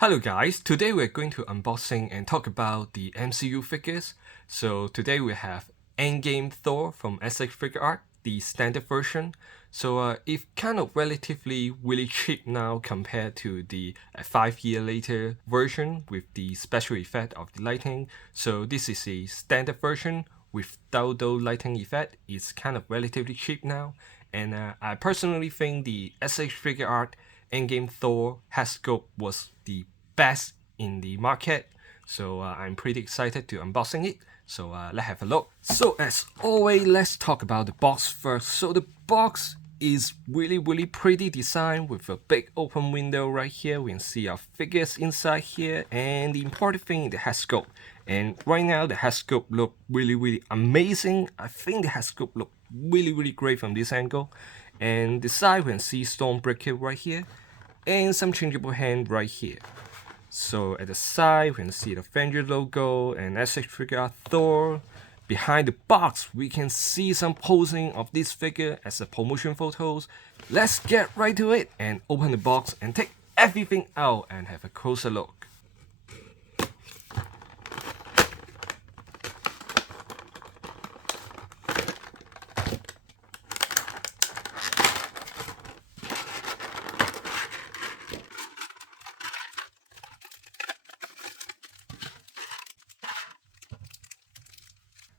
Hello guys, today we're going to unboxing and talk about the MCU figures. So today we have Endgame Thor from S.H.Figuart, the standard version. So it's kind of relatively really cheap now compared to the 5 year later version with the special effect of the lighting. So this is a standard version without the lighting effect. It's kind of relatively cheap now. And I personally think the S.H.Figuart Endgame Thor head sculpt was the best in the market. So I'm pretty excited to unboxing it. So let's have a look. So as always, let's talk about the box first. So the box is really pretty design with a big open window right here. We can see our figures inside here, and the important thing, the head sculpt. And right now the head sculpt look really amazing. I think the head sculpt look really great from this angle. And the side we can see Stormbreaker right here, and some changeable hand right here. So at the side, we can see the Avenger logo and S.H.Figuart Thor. Behind the box, we can see some posing of this figure as a promotion photos. Let's get right to it and open the box and take everything out and have a closer look.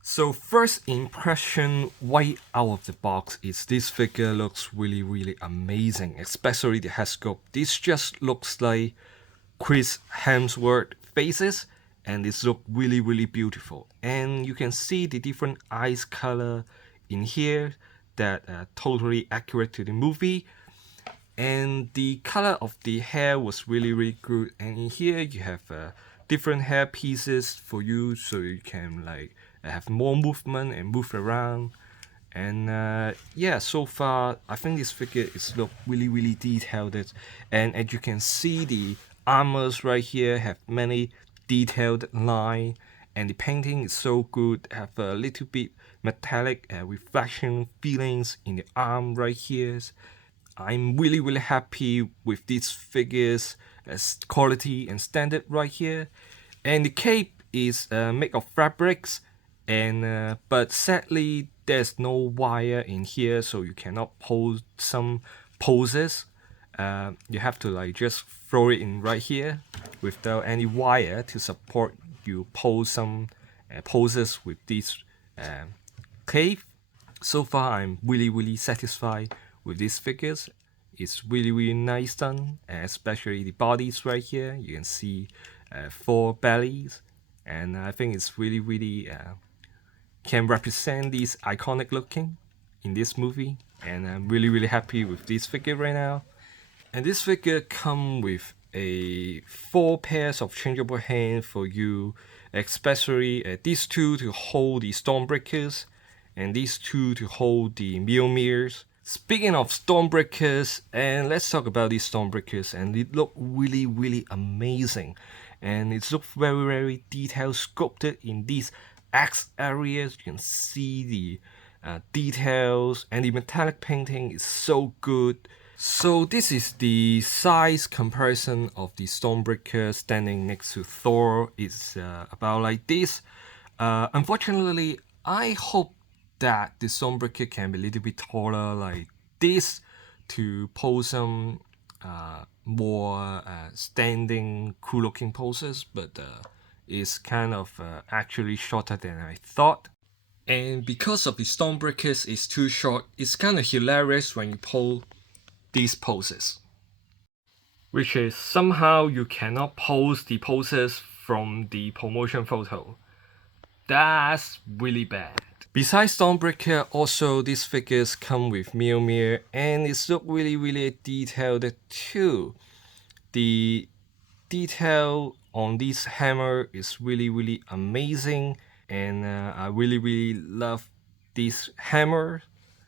So first impression right out of the box is this figure looks really amazing, especially the head sculpt. This just looks like Chris Hemsworth faces, and this look really beautiful. And you can see the different eyes color in here that are totally accurate to the movie. And the color of the hair was really good. And in here you have different hair pieces for you, so you can like have more movement and move around. And yeah, so far I think this figure is look really detailed. And as you can see, the armors right here have many detailed line, and the painting is so good. Have a little bit metallic reflection feelings in the arm right here. I'm really happy with these figures as quality and standard right here. And the cape is made of fabrics, and but sadly there's no wire in here, so you cannot pose some poses. You have to like just throw it in right here without any wire to support you pose some poses with this cape. So far I'm really satisfied with these figures. It's really nice done, especially the bodies right here. You can see 4 bellies, and I think it's really can represent these iconic looking in this movie. And I'm really happy with this figure right now. And this figure come with a 4 pairs of changeable hands for you, especially these 2 to hold the Stormbreakers, and these 2 to hold the Mjolnirs. Speaking of Stormbreakers, and let's talk about these Stormbreakers, and it look really amazing, and it's look very detailed sculpted in these X areas. You can see the details, and the metallic painting is so good. So this is the size comparison of the Stormbreaker standing next to Thor. It's about like this. Unfortunately, I hope that the Stormbreaker can be a little bit taller like this to pose some more standing cool looking poses, but it's kind of actually shorter than I thought. And because of the Stormbreakers is too short, it's kind of hilarious when you pull these poses, which is somehow you cannot pose the poses from the promotion photo. That's really bad. Besides Stormbreaker, also these figures come with Mjolnir, and it's look really detailed too. The detail on this hammer is really amazing, and I really love this hammer.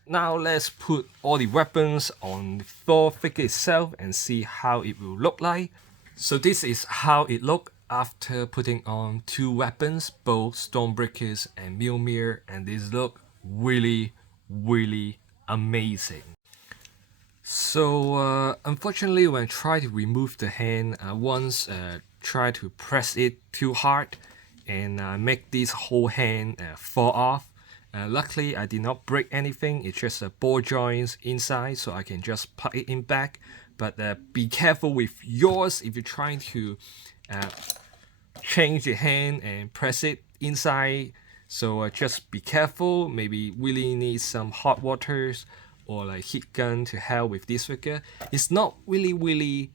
Now let's put all the weapons on the Thor figure itself and see how it will look like. So this is how it look after putting on 2 weapons, both Stormbreakers and Mjolnir, and these look really amazing. So unfortunately, when I try to remove the hand, I once try to press it too hard, and make this whole hand fall off. Luckily, I did not break anything. It's just a ball joints inside, so I can just plug it in back. But be careful with yours if you're trying to uh, change the hand and press it inside. So just be careful. Maybe really need some hot waters or like heat gun to help with this figure. It's not really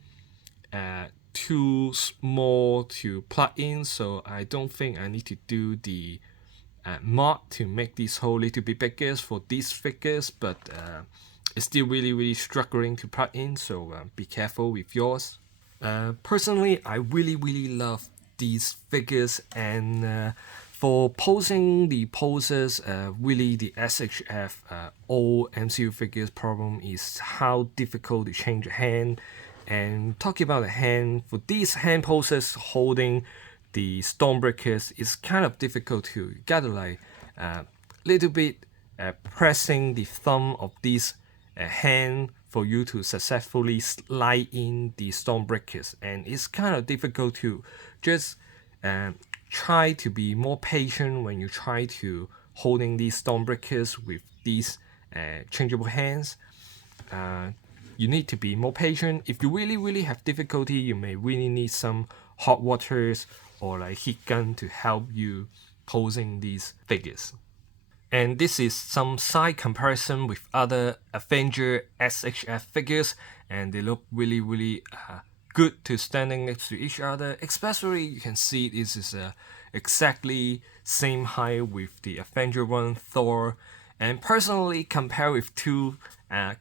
too small to plug in, so I don't think I need to do the mod to make this hole little bit bigger for these figures, but it's still really struggling to plug in, so be careful with yours. Personally, I really love these figures, and for posing the poses, really the SHF old MCU figures problem is how difficult to change a hand. And talking about the hand, for these hand poses holding the stormbreakers, it's kind of difficult to. You gotta like little bit pressing the thumb of this hand for you to successfully slide in the stormbreakers, and it's kind of difficult to just try to be more patient when you try to holding these stormbreakers with these changeable hands. You need to be more patient. If you really have difficulty, you may really need some hot waters or like heat gun to help you posing these figures. And this is some side comparison with other Avenger SHF figures, and they look really good to standing next to each other. Especially you can see this is exactly same height with the Avenger one, Thor. And personally, compare with two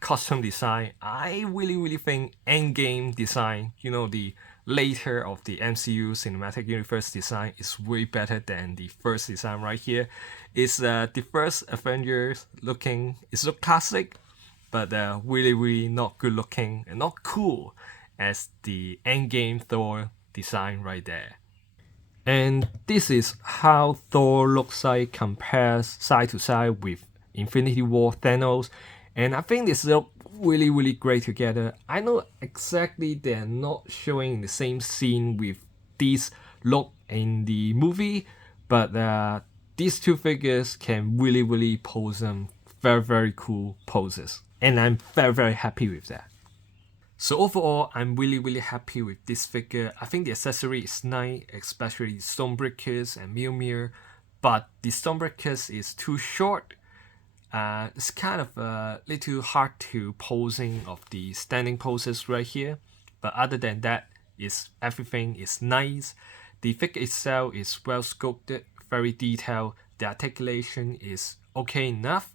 costume design, I really think Endgame design, you know, the later of the MCU cinematic universe design, is way better than the first design right here. It's the first Avengers looking, it's look classic, but really not good looking and not cool as the Endgame Thor design right there. And this is how Thor looks like compared side to side with Infinity War Thanos. And I think this look really great together. I know exactly they're not showing the same scene with this look in the movie, but these two figures can really pose some very cool poses. And I'm very happy with that. So overall, I'm really happy with this figure. I think the accessory is nice, especially the Stormbreakers and Mjolnir, but the Stormbreakers is too short. It's kind of a little hard to posing of the standing poses right here, but other than that, everything is nice. The figure itself is well sculpted, very detailed. The articulation is okay enough.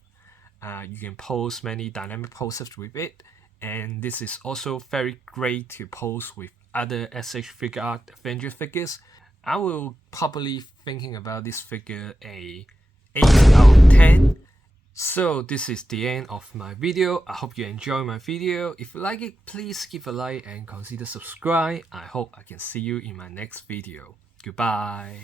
You can pose many dynamic poses with it, and this is also very great to pose with other S.H.Figuart Avenger figures. I will probably thinking about this figure a 8 out of 10. So this is the end of my video. I hope you enjoy my video. If you like it, please give a like and consider subscribe. I hope I can see you in my next video. Goodbye.